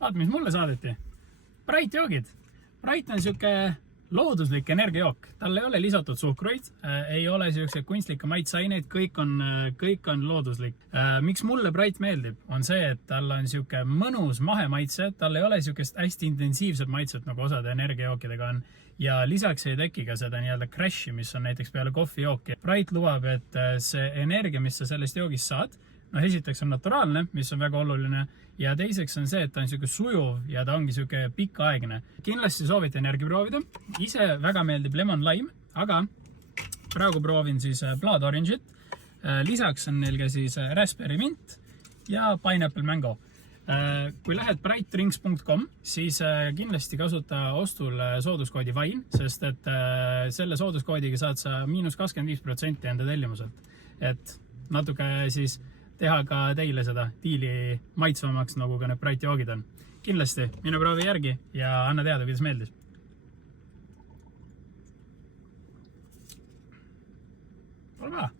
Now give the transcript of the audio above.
vaata, mis mulle saadeti. Bright joogid. Bright on siuke looduslik energiajook. Tal ei ole lisatud suhkruid, ei ole siukse kunstlikke maitseaineid, kõik on looduslik. Miks mulle Bright meeldib, on see, et tal on siuke mõnus mahemaitse, tal ei ole siukest hästi intensiivset maitset, nagu osade energiajookidega on. Ja lisaks ei teki ka seda nii-öelda crash'i, mis on näiteks peale kohvijooki. Bright lubab, et see energia, mis sa sellest joogist saad, esiteks on naturaalne, mis on väga oluline, ja teiseks on see, et ta on siuke sujuv ja ta ongi siuke pikaaegne. Kindlasti soovite energia proovida. Ise väga meeldib lemon lime, aga praegu proovin siis blood orange'it. Lisaks on neil ka siis raspberry mint ja pineapple mango. Kui lähed brightdrinks.com, siis kindlasti kasuta ostul sooduskoodi VAIN, sest et selle sooduskoodiga saad sa -25% enda tellimuselt. Et natuke siis teha ka teile seda diili maitsvamaks, nagu ka need Bright joogid on. Kindlasti minu proovi järgi ja anna teada, kuidas meeldis. Ole paha!